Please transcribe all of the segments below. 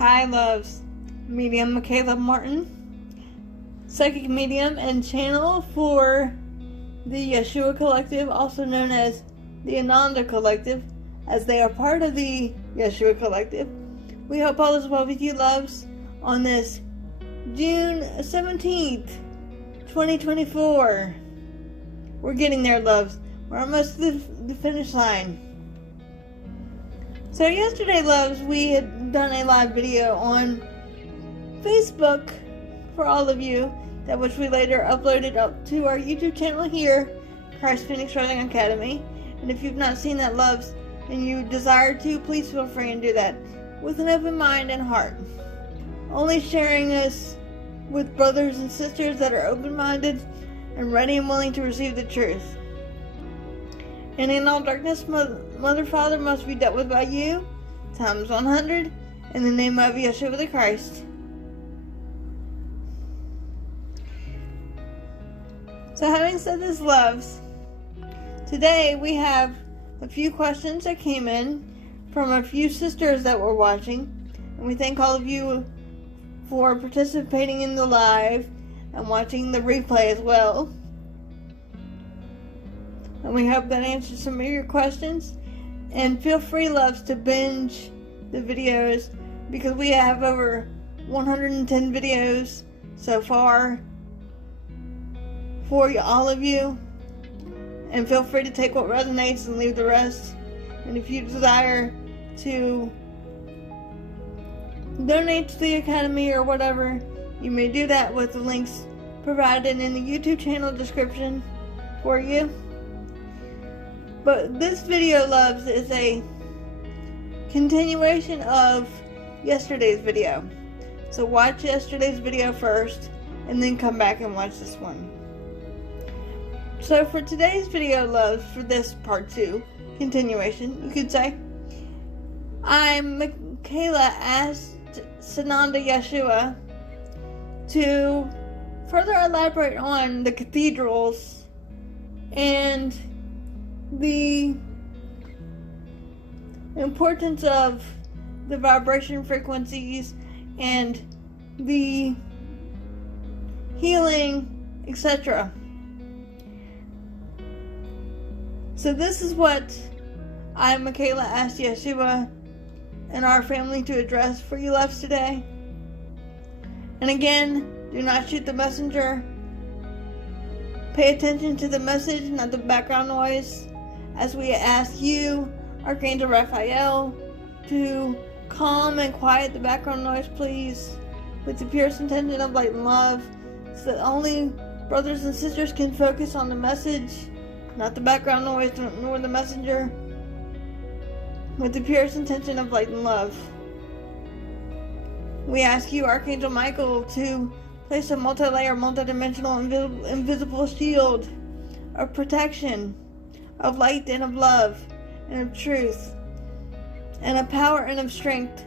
Hi, loves. Medium Michaela Martin, psychic medium and channel for the Yeshua Collective, also known as the Ananda Collective, as they are part of the Yeshua Collective. We hope all is well with you, loves, on this June 17th, 2024. We're getting there, loves. We're almost to the finish line. So yesterday, loves, we had done a live video on Facebook for all of you, that which we later uploaded up to our YouTube channel here, Christ Phoenix Rising Academy. And if you've not seen that, loves, and you desire to, please feel free and do that with an open mind and heart. Only sharing this with brothers and sisters that are open-minded and ready and willing to receive the truth. And in all darkness, Mother, Father must be dealt with by you, times 100, in the name of Yeshua the Christ. So having said this, loves, today we have a few questions that came in from a few sisters that were watching, and we thank all of you for participating in the live and watching the replay as well. And we hope that answers some of your questions. And feel free, loves, to binge the videos, because we have over 110 videos so far for all of you. And feel free to take what resonates and leave the rest. And if you desire to donate to the Academy or whatever, you may do that with the links provided in the YouTube channel description for you. But this video, loves, is a continuation of yesterday's video. So watch yesterday's video first, and then come back and watch this one. So for today's video, loves, for this part 2, continuation, you could say, Michaela asked Sananda Yeshua to further elaborate on the cathedrals and the importance of the vibration frequencies and the healing, etc. So this is what Michaela asked Yeshua and our family to address for you, loves, today. And again, do not shoot the messenger. Pay attention to the message, not the background noise, as we ask you, Archangel Raphael, to calm and quiet the background noise, please, with the purest intention of light and love, so that only brothers and sisters can focus on the message, not the background noise nor the messenger, with the purest intention of light and love. We ask you, Archangel Michael, to place a multi-layer, multi-dimensional, invisible shield of protection, of light and of love, and of truth, and of power and of strength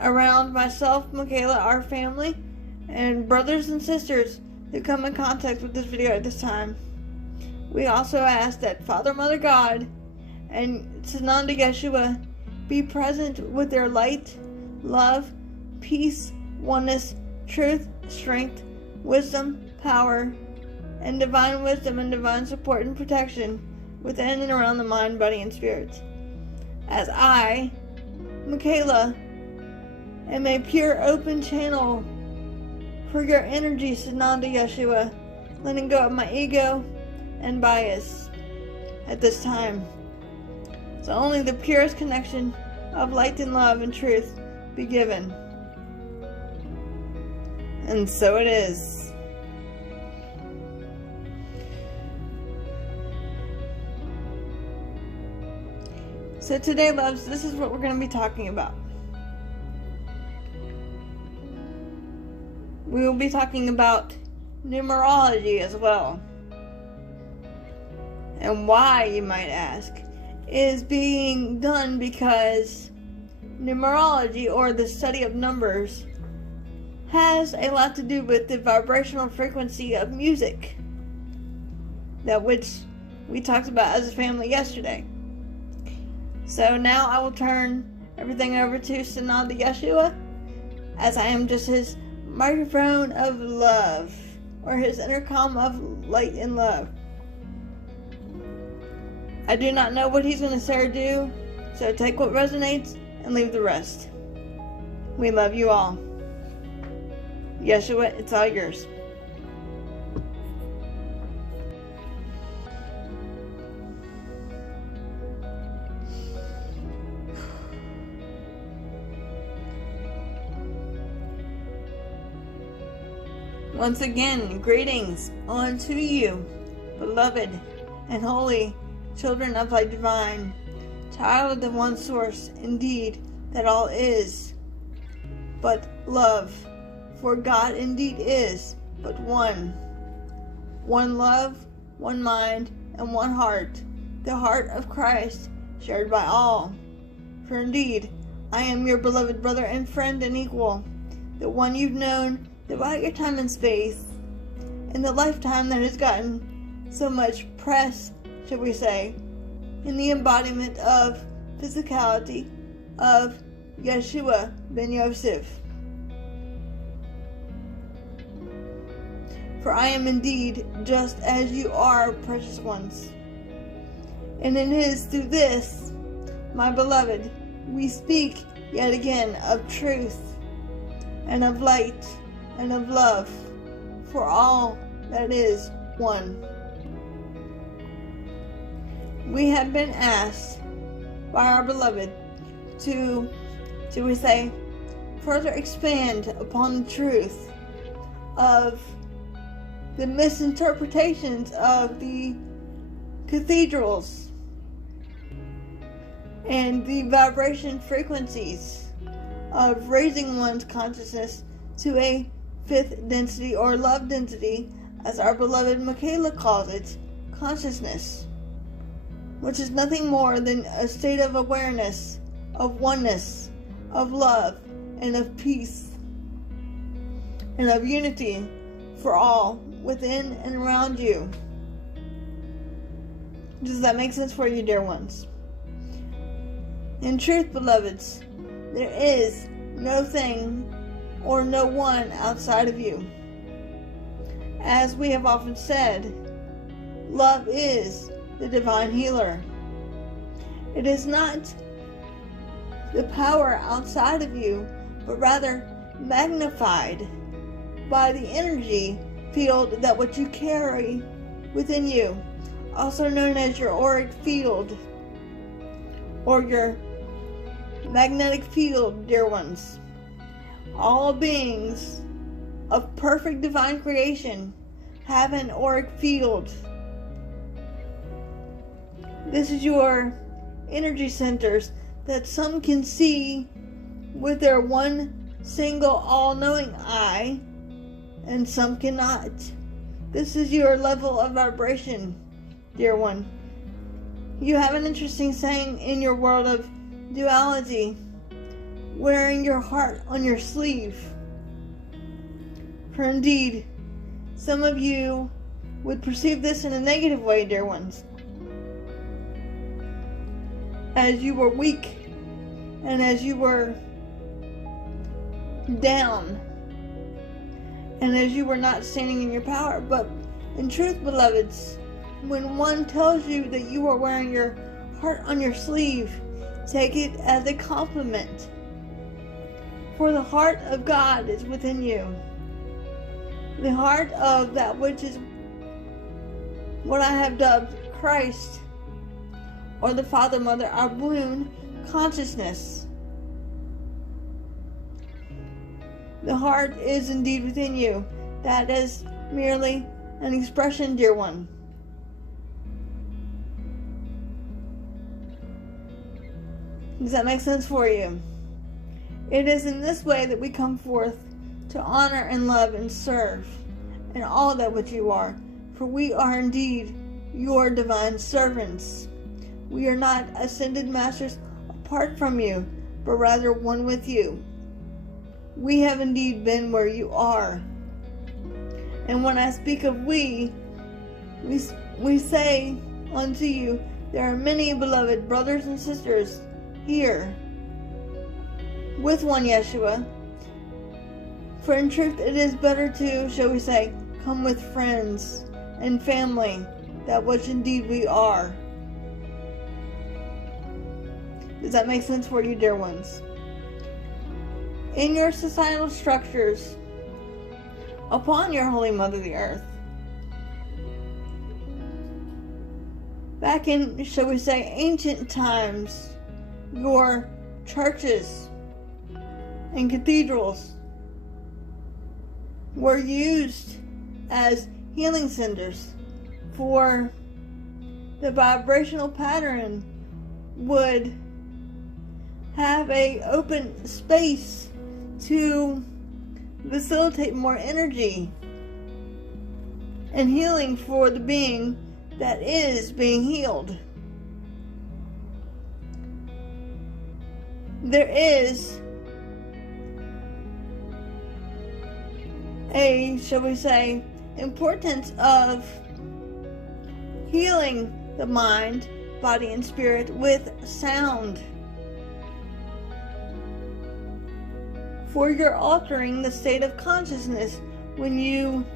around myself, Michaela, our family, and brothers and sisters who come in contact with this video at this time. We also ask that Father, Mother, God, and Sananda Yeshua be present with their light, love, peace, oneness, truth, strength, wisdom, power, and divine wisdom and divine support and protection within and around the mind, body, and spirit. As I, Michaela, am a pure open channel for your energy, Sananda Yeshua, letting go of my ego and bias at this time. So only the purest connection of light and love and truth be given. And so it is. So today, loves, this is what we're going to be talking about. We will be talking about numerology as well. And why, you might ask, is being done because numerology, or the study of numbers, has a lot to do with the vibrational frequency of music, that which we talked about as a family yesterday. So now I will turn everything over to Sananda Yeshua as I am just his microphone of love, or his intercom of light and love. I do not know what he's going to say or do, so take what resonates and leave the rest. We love you all. Yeshua, it's all yours. Once again, greetings unto you, beloved and holy children of thy divine, child of the one source, indeed, that all is but love. For God indeed is but one. One love, one mind, and one heart, the heart of Christ, shared by all. For indeed, I am your beloved brother and friend and equal, the one you've known throughout your time and space, in the lifetime that has gotten so much press, shall we say, in the embodiment of physicality of Yeshua ben Yosef. For I am indeed just as you are, precious ones. And it is through this, my beloved, we speak yet again of truth and of light and of love for all that is one. We have been asked by our beloved to, shall we say, further expand upon the truth of the misinterpretations of the cathedrals and the vibration frequencies of raising one's consciousness to a fifth density or love density, as our beloved Michaela calls it, consciousness, which is nothing more than a state of awareness, of oneness, of love, and of peace, and of unity for all within and around you. Does that make sense for you, dear ones? In truth, beloveds, there is no thing or no one outside of you. As we have often said, love is the divine healer. It is not the power outside of you, but rather magnified by the energy field that what you carry within you, also known as your auric field or your magnetic field, dear ones. All beings of perfect divine creation have an auric field. This is your energy centers that some can see with their one single all-knowing eye, and some cannot. This is your level of vibration, dear one. You have an interesting saying in your world of duality, wearing your heart on your sleeve. For indeed, some of you would perceive this in a negative way, dear ones, as you were weak and as you were down and as you were not standing in your power. But in truth, beloveds, when one tells you that you are wearing your heart on your sleeve, take it as a compliment. For the heart of God is within you. The heart of that which is what I have dubbed Christ, or the Father, Mother, our womb consciousness. The heart is indeed within you. That is merely an expression, dear one. Does that make sense for you? It is in this way that we come forth to honor and love and serve in all that which you are, for we are indeed your divine servants. We are not ascended masters apart from you, but rather one with you. We have indeed been where you are. And when I speak of we say unto you, there are many beloved brothers and sisters here with one Yeshua, For in truth it is better to, shall we say, come with friends and family, that which indeed we are. Does that make sense for you, dear ones? In your societal structures, upon your Holy Mother the Earth, back in, shall we say, ancient times, your churches and cathedrals were used as healing centers, for the vibrational pattern would have a open space to facilitate more energy and healing for the being that is being healed. There is a, shall we say, importance of healing the mind, body, and spirit with sound. For you're altering the state of consciousness when you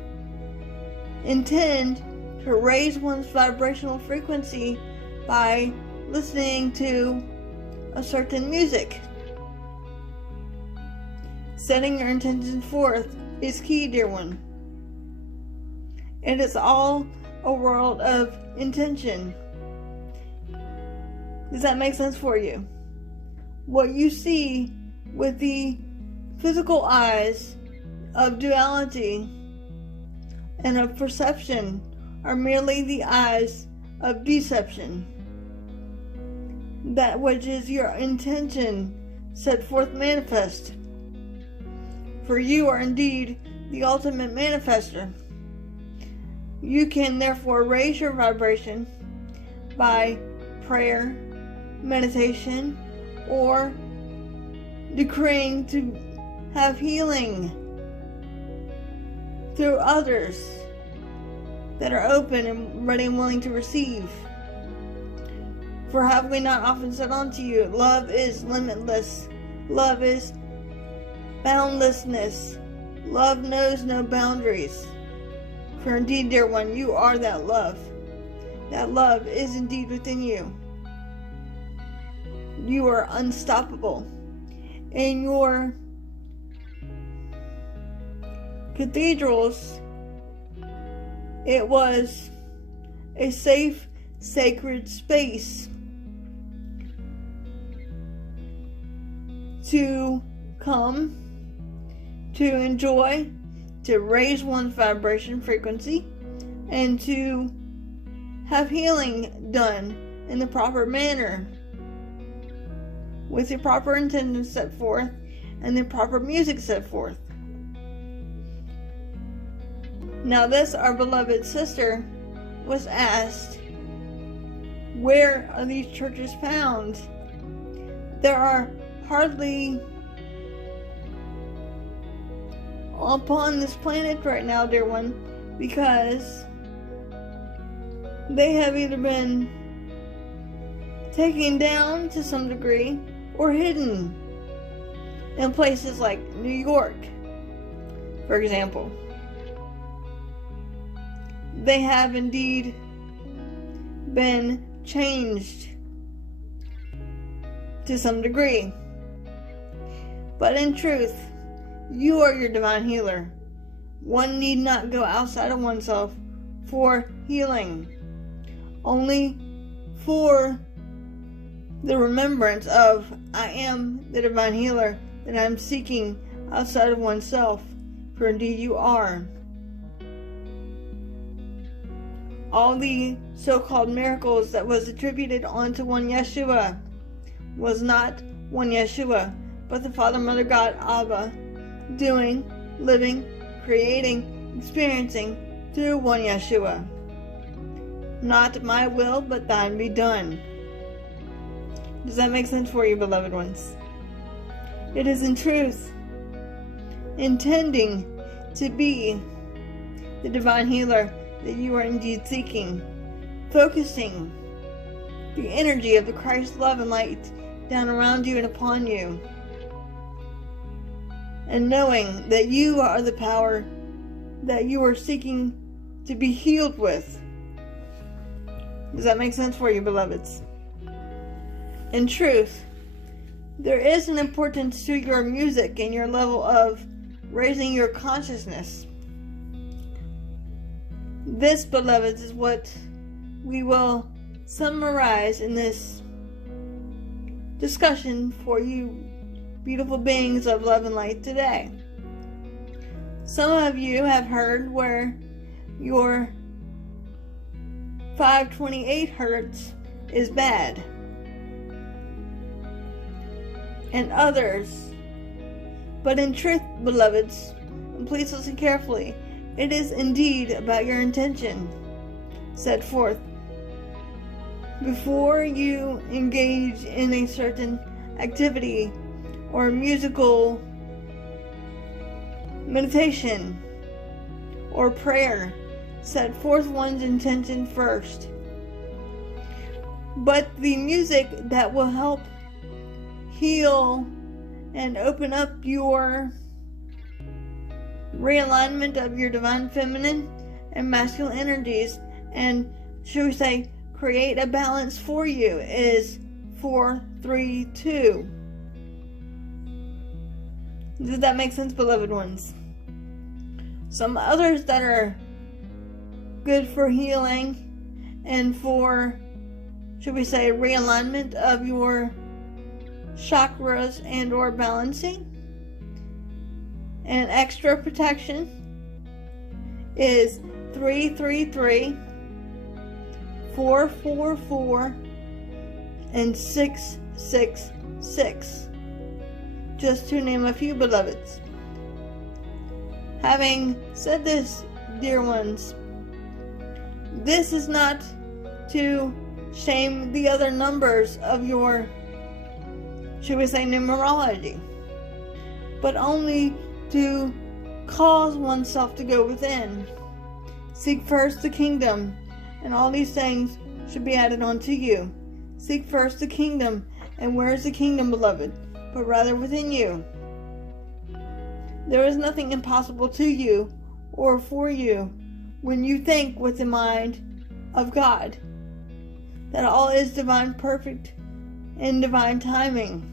intend to raise one's vibrational frequency by listening to a certain music. Setting your intention forth is key, dear one. It is all a world of intention. Does that make sense for you? What you see with the physical eyes of duality and of perception are merely the eyes of deception. That which is your intention set forth manifest. For you are indeed the ultimate manifester. You can therefore raise your vibration by prayer, meditation, or decreeing to have healing through others that are open and ready and willing to receive. For have we not often said unto you, love is limitless, love is boundlessness, love knows no boundaries. For indeed, dear one, you are that love. That love is indeed within you. You are unstoppable. In your cathedrals, it was a safe, sacred space to come, to enjoy, to raise one's vibration frequency, and to have healing done in the proper manner, with the proper intention set forth and the proper music set forth. Now this, our beloved sister, was asked, where are these churches found? There are hardly upon this planet right now, dear one, because they have either been taken down to some degree or hidden in places like New York, for example. They have indeed been changed to some degree. But in truth, you are your divine healer. One need not go outside of oneself for healing. Only for the remembrance of, I am the divine healer that I am seeking outside of oneself. For indeed you are. All the so-called miracles that was attributed onto one Yeshua was not one Yeshua, but the Father, Mother, God, Abba, doing, living, creating, experiencing through one Yeshua. Not my will, but thine be done. Does that make sense for you, beloved ones? It is in truth intending to be the divine healer that you are indeed seeking, focusing the energy of the Christ love and light down around you and upon you, and knowing that you are the power that you are seeking to be healed with. Does that make sense for you, beloveds? In truth, there is an importance to your music and your level of raising your consciousness. This, beloveds, is what we will summarize in this discussion for you beautiful beings of love and light today. Some of you have heard where your 528 hertz is bad, and others. But in truth, beloveds, and please listen carefully, it is indeed about your intention set forth before you engage in a certain activity or musical meditation or prayer. Set forth one's intention first. But the music that will help heal and open up your realignment of your divine feminine and masculine energies, and should we say create a balance for you, is 432. Does that make sense, beloved ones? Some others that are good for healing and for, should we say, realignment of your chakras and or balancing and extra protection is 333, 444, and 666. Just to name a few, beloveds. Having said this, dear ones, this is not to shame the other numbers of your, should we say, numerology, but only to cause oneself to go within. Seek first the kingdom, and all these things should be added unto you. Seek first the kingdom, and where is the kingdom, beloved? But rather within you. There is nothing impossible to you or for you when you think with the mind of God, that all is divine, perfect, and divine timing.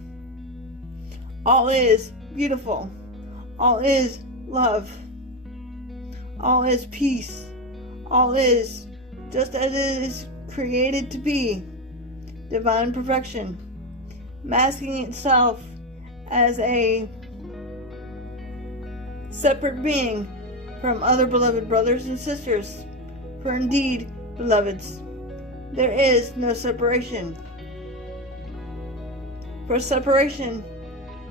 All is beautiful. All is love. All is peace. All is just as it is created to be, divine perfection, masking itself as a separate being from other beloved brothers and sisters. For indeed, beloveds, there is no separation. For separation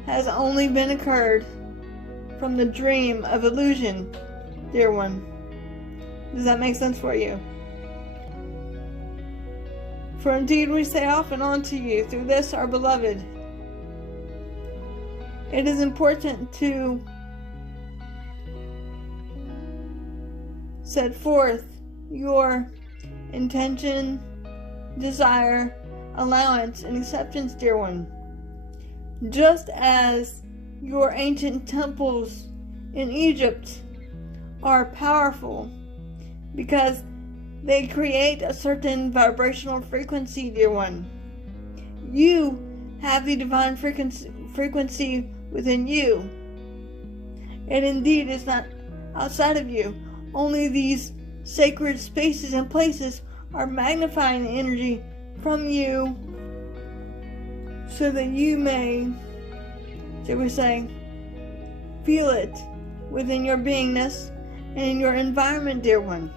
has only been occurred from the dream of illusion, dear one. Does that make sense for you? For indeed we say often unto you through this our beloved, it is important to set forth your intention, desire, allowance, and acceptance, dear one. Just as your ancient temples in Egypt are powerful because they create a certain vibrational frequency, dear one. You have the divine frequency within you. It indeed is not outside of you. Only these sacred spaces and places are magnifying the energy from you so that you may, shall we say, feel it within your beingness and in your environment, dear one.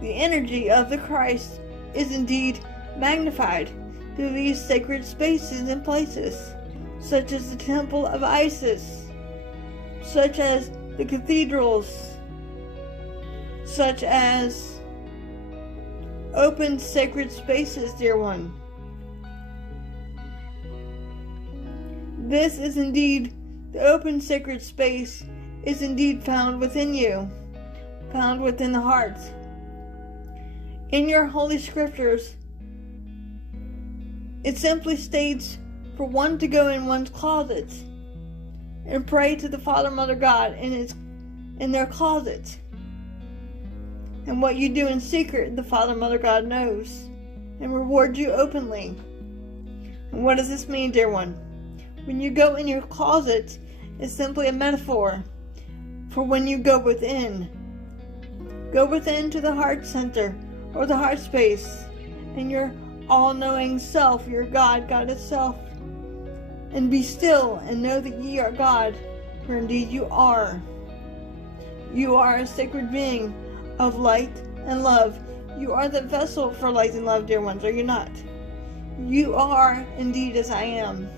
The energy of the Christ is indeed magnified through these sacred spaces and places, such as the Temple of Isis, such as the cathedrals, such as open sacred spaces, dear one. This is indeed, the open sacred space is indeed found within you, found within the heart. In your holy scriptures, it simply states for one to go in one's closet and pray to the Father, Mother, God in their closet. And what you do in secret, the Father, Mother, God knows and rewards you openly. And what does this mean, dear one? When you go in your closet, it's simply a metaphor for when you go within. Go within to the heart center or the heart space and your all-knowing self, your God, Goddess self. And be still and know that ye are God, for indeed you are. You are a sacred being of light and love. You are the vessel for light and love, dear ones, are you not? You are indeed as I am.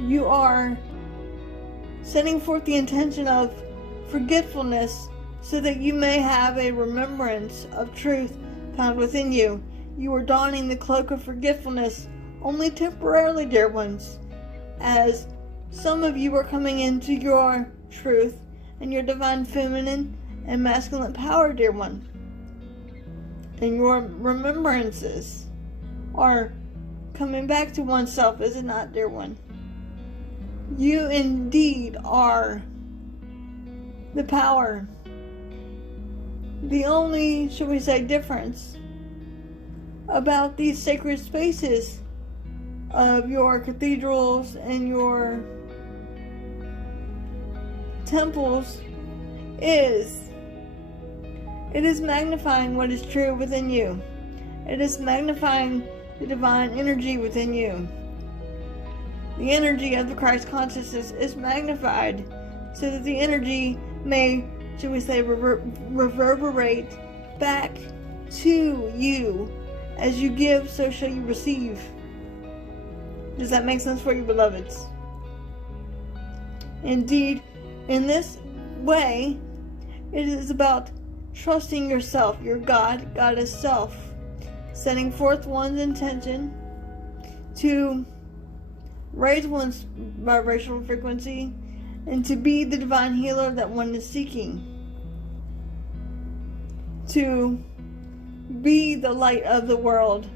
You are setting forth the intention of forgetfulness so that you may have a remembrance of truth found within you. You are donning the cloak of forgetfulness only temporarily, dear ones, as some of you are coming into your truth and your divine feminine and masculine power, dear one. And your remembrances are coming back to oneself, is it not, dear one? You indeed are the power. The only, shall we say, difference about these sacred spaces of your cathedrals and your temples is it is magnifying what is true within you. It is magnifying the divine energy within you. The energy of the Christ consciousness is magnified so that the energy may, shall we say, reverberate back to you. As you give, so shall you receive. Does that make sense for you, beloveds? Indeed, in this way, it is about trusting yourself, your God, Goddess self, setting forth one's intention to raise one's vibrational frequency and to be the divine healer that one is seeking, to be the light of the world.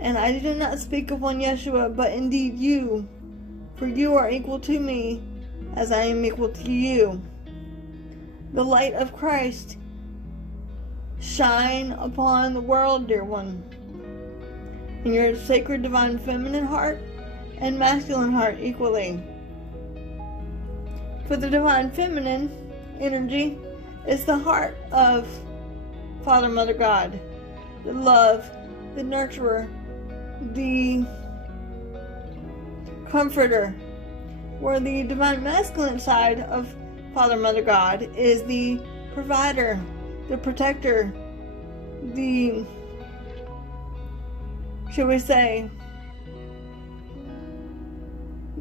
And I do not speak of one Yeshua, but indeed you, for you are equal to me as I am equal to you. The light of Christ shine upon the world, dear one, in your sacred divine feminine heart and masculine heart equally. For the divine feminine energy is the heart of Father, Mother, God, the love, the nurturer, the comforter, where the divine masculine side of Father, Mother, God is the provider, the protector, the, shall we say,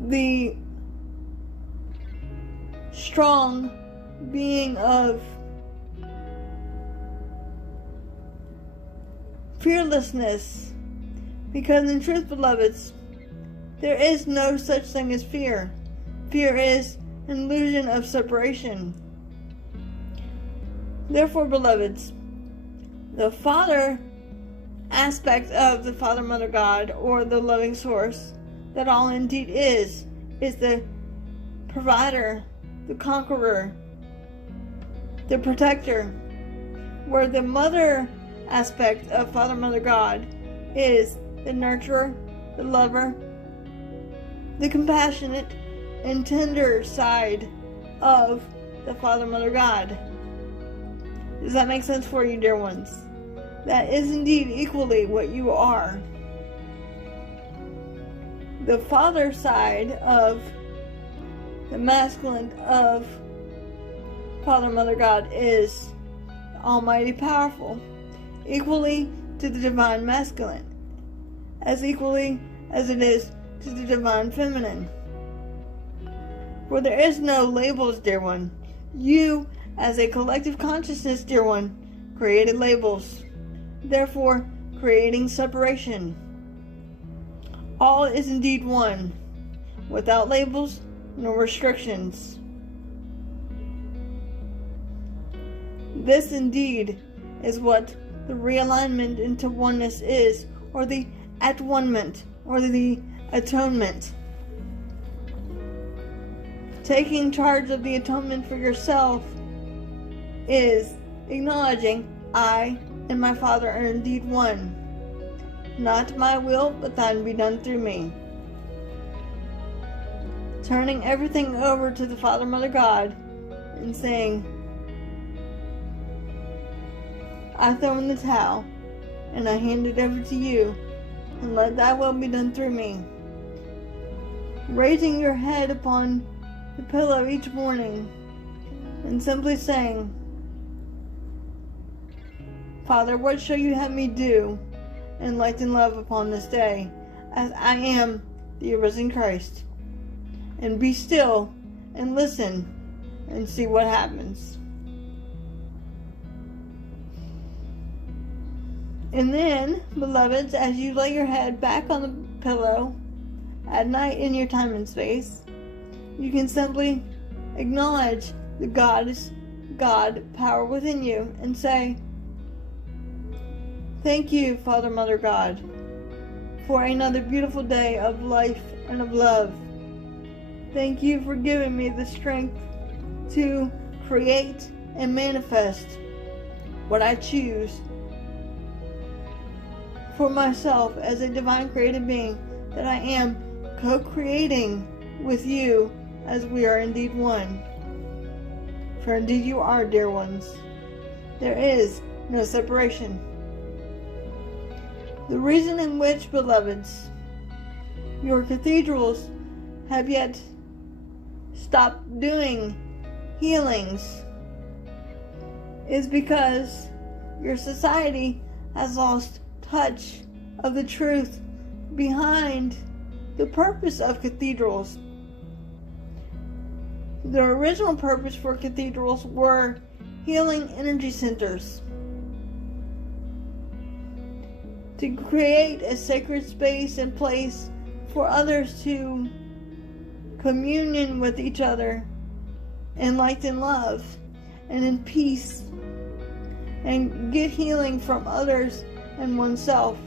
the strong being of fearlessness. Because in truth, beloveds, there is no such thing as fear. Fear is an illusion of separation. Therefore, beloveds, the Father aspect of the Father, Mother, God, or the loving source that all indeed is the provider, the conqueror, the protector, where the mother aspect of Father, Mother, God is the nurturer, the lover, the compassionate and tender side of the Father, Mother, God. Does that make sense for you, dear ones? That is indeed equally what you are. The Father side of the masculine of Father, Mother, God is almighty powerful, equally to the divine masculine, as equally as it is to the divine feminine. For there is no labels, dear one. You, as a collective consciousness, dear one, created labels, therefore creating separation. All is indeed one, without labels nor restrictions. This indeed is what the realignment into oneness is, or the at-one-ment, or the atonement. Taking charge of the atonement for yourself is acknowledging I and my Father are indeed one. Not my will, but thine be done through me. Turning everything over to the Father, Mother, God, and saying, I throw in the towel, and I hand it over to you, and let thy will be done through me. Raising your head upon the pillow each morning, and simply saying, Father, what shall you have me do in light and love upon this day, as I am the arisen Christ? And be still and listen and see what happens. And then, beloveds, as you lay your head back on the pillow at night in your time and space, you can simply acknowledge the God power within you and say, thank you, Father, Mother, God, for another beautiful day of life and of love. Thank you for giving me the strength to create and manifest what I choose for myself as a divine created being, that I am co-creating with you as we are indeed one. For indeed you are, dear ones. There is no separation. The reason in which, beloveds, your cathedrals have yet stopped doing healings is because your society has lost touch of the truth behind the purpose of cathedrals. The original purpose for cathedrals were healing energy centers, to create a sacred space and place for others to communion with each other in light and love and in peace, and get healing from others and oneself,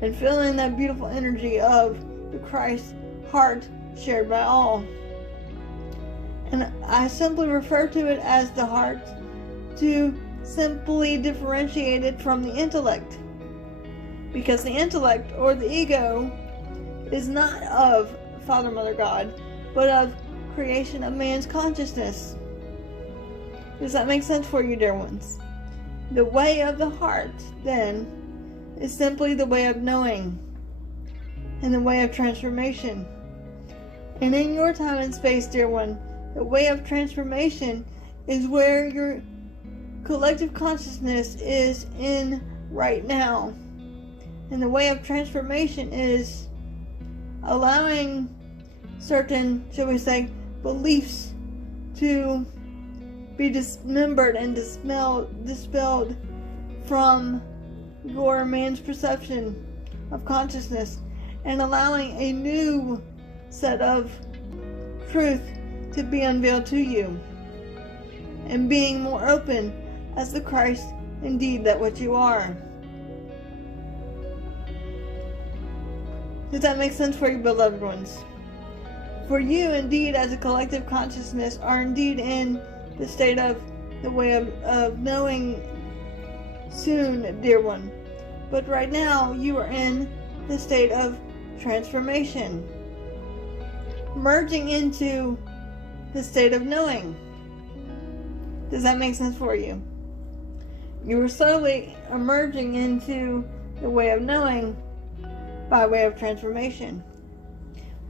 and feeling that beautiful energy of the Christ heart shared by all. And I simply refer to it as the heart to simply differentiate it from the intellect, because the intellect or the ego is not of Father, Mother, God, but of creation of man's consciousness. Does that make sense for you, dear ones? The way of the heart, then, is simply the way of knowing and the way of transformation. And in your time and space, dear one, the way of transformation is where your collective consciousness is in right now. And the way of transformation is allowing certain, shall we say, beliefs to be dismembered and dispelled from your man's perception of consciousness, and allowing a new set of truth to be unveiled to you, and being more open as the Christ indeed that what you are. Does that make sense for you, beloved ones? For you indeed as a collective consciousness are indeed in the state of the way of knowing soon, dear one. But right now you are in the state of transformation, merging into the state of knowing. Does that make sense for you? You are slowly emerging into the way of knowing by way of transformation.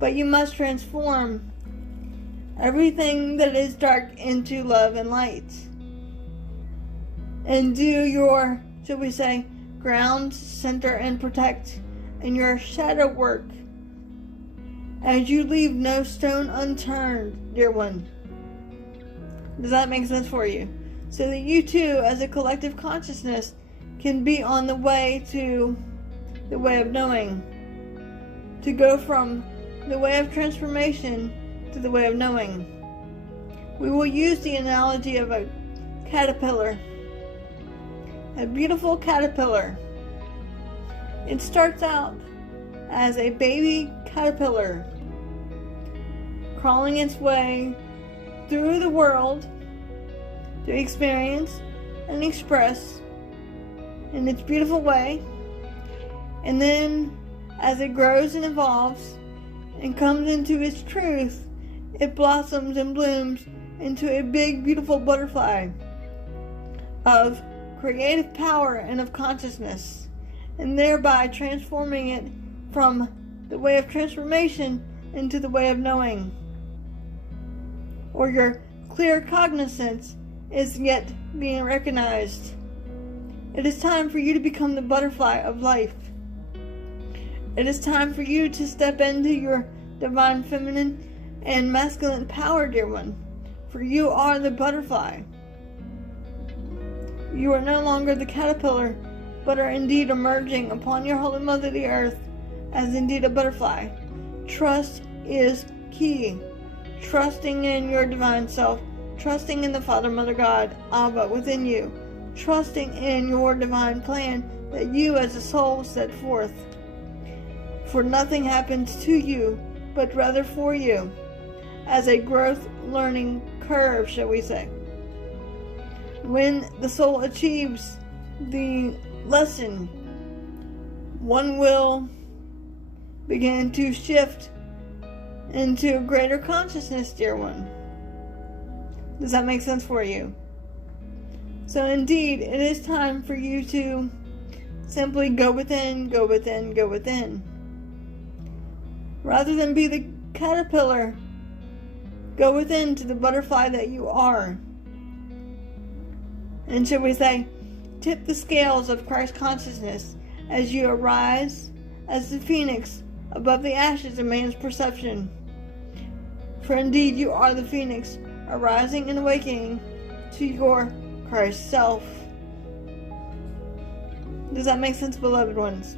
But you must transform everything that is dark into love and light, and do your, shall we say, ground, center, and protect, and your shadow work as you leave no stone unturned, dear one. Does that make sense for you? So that you too, as a collective consciousness, can be on the way to the way of knowing, to go from the way of transformation to the way of knowing. We will use the analogy of a caterpillar, a beautiful caterpillar. It starts out as a baby caterpillar, crawling its way through the world to experience and express in its beautiful way. And then as it grows and evolves and comes into its truth, it blossoms and blooms into a big, beautiful butterfly of creative power and of consciousness, and thereby transforming it from the way of transformation into the way of knowing, or your clear cognizance is yet being recognized. It is time for you to become the butterfly of life. It is time for you to step into your divine feminine and masculine power, dear one, for you are the butterfly. You are no longer the caterpillar, but are indeed emerging upon your Holy Mother the Earth as indeed a butterfly. Trust is key. Trusting in your divine self, trusting in the Father, Mother, God, Abba within you, trusting in your divine plan that you as a soul set forth. For nothing happens to you, but rather for you, as a growth learning curve, shall we say. When the soul achieves the lesson, one will begin to shift into a greater consciousness, dear one. Does that make sense for you? So indeed, it is time for you to simply go within, go within, go within. Rather than be the caterpillar, go within to the butterfly that you are. And shall we say, tip the scales of Christ consciousness as you arise as the phoenix above the ashes of man's perception. For indeed you are the phoenix, arising and awakening to your Christ self. Does that make sense, beloved ones?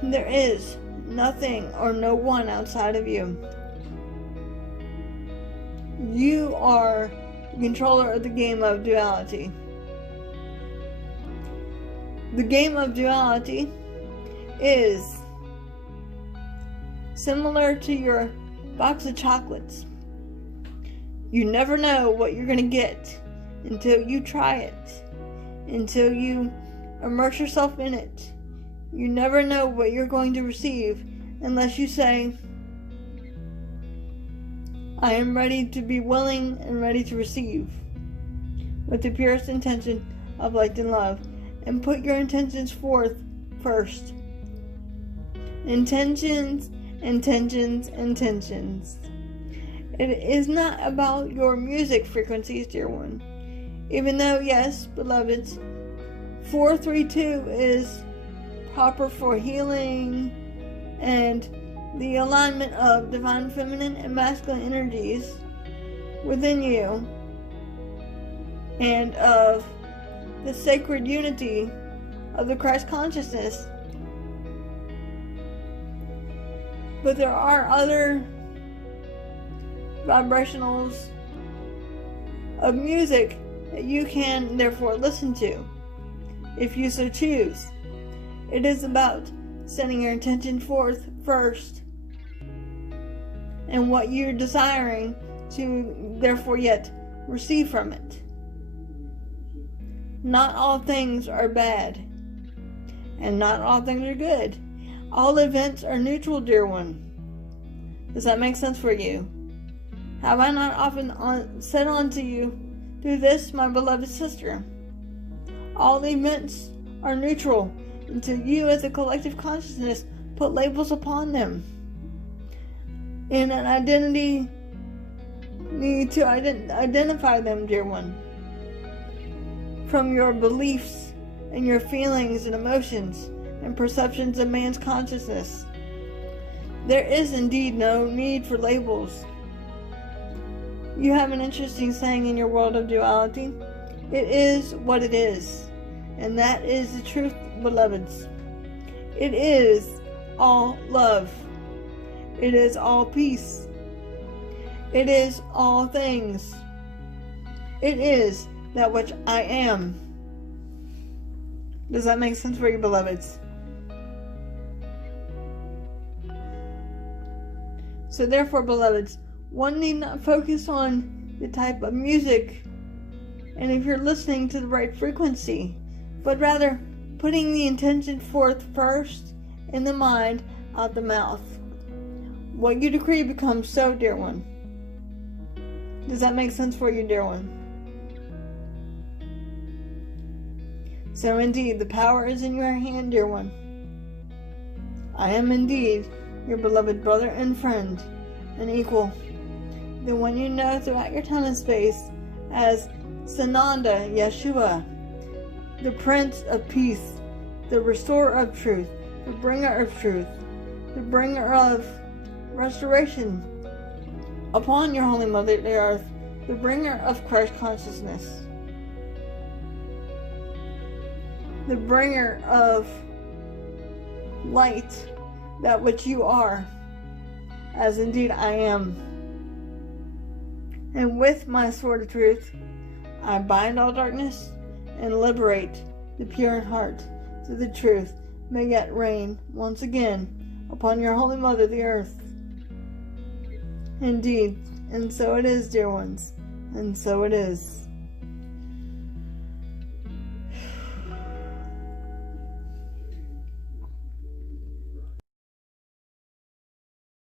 There is nothing or no one outside of you. You are the controller of the game of duality. The game of duality is similar to your box of chocolates. You never know what you're going to get until you try it, until you immerse yourself in it. You never know what you're going to receive unless you say, I am ready to be willing and ready to receive, with the purest intention of light and love, and put your intentions forth first. Intentions, intentions, intentions. It is not about your music frequencies, dear one. Even though, yes, beloveds, 432 is proper for healing and the alignment of divine feminine and masculine energies within you, and of the sacred unity of the Christ consciousness. But there are other vibrationals of music that you can therefore listen to, if you so choose. It is about sending your intention forth first, and what you're desiring to therefore yet receive from it. Not all things are bad, and not all things are good. All events are neutral, dear one. Does that make sense for you? Have I not often said unto you through this, my beloved sister? All events are neutral until you as a collective consciousness put labels upon them. In an identity need to identify them, dear one, from your beliefs and your feelings and emotions and perceptions of man's consciousness. There is indeed no need for labels. You have an interesting saying in your world of duality. It is what it is, and that is the truth, beloveds. It is all love. It is all peace. It is all things. It is that which I am. Does that make sense for you, beloveds? So therefore, beloveds, one need not focus on the type of music and if you're listening to the right frequency, but rather putting the intention forth first in the mind, out the mouth. What you decree becomes so, dear one. Does that make sense for you, dear one? So indeed, the power is in your hand, dear one. I am indeed your beloved brother and friend, and equal, the one you know throughout your time and space as Sananda Yeshua, the Prince of Peace, the Restorer of Truth, the Bringer of Truth, the Bringer of Restoration upon your Holy Mother, the Earth, the Bringer of Christ consciousness, the Bringer of light, that which you are, as indeed I am. And with my sword of truth, I bind all darkness and liberate the pure in heart, so the truth may yet reign once again upon your Holy Mother, the Earth. Indeed, and so it is, dear ones, and so it is.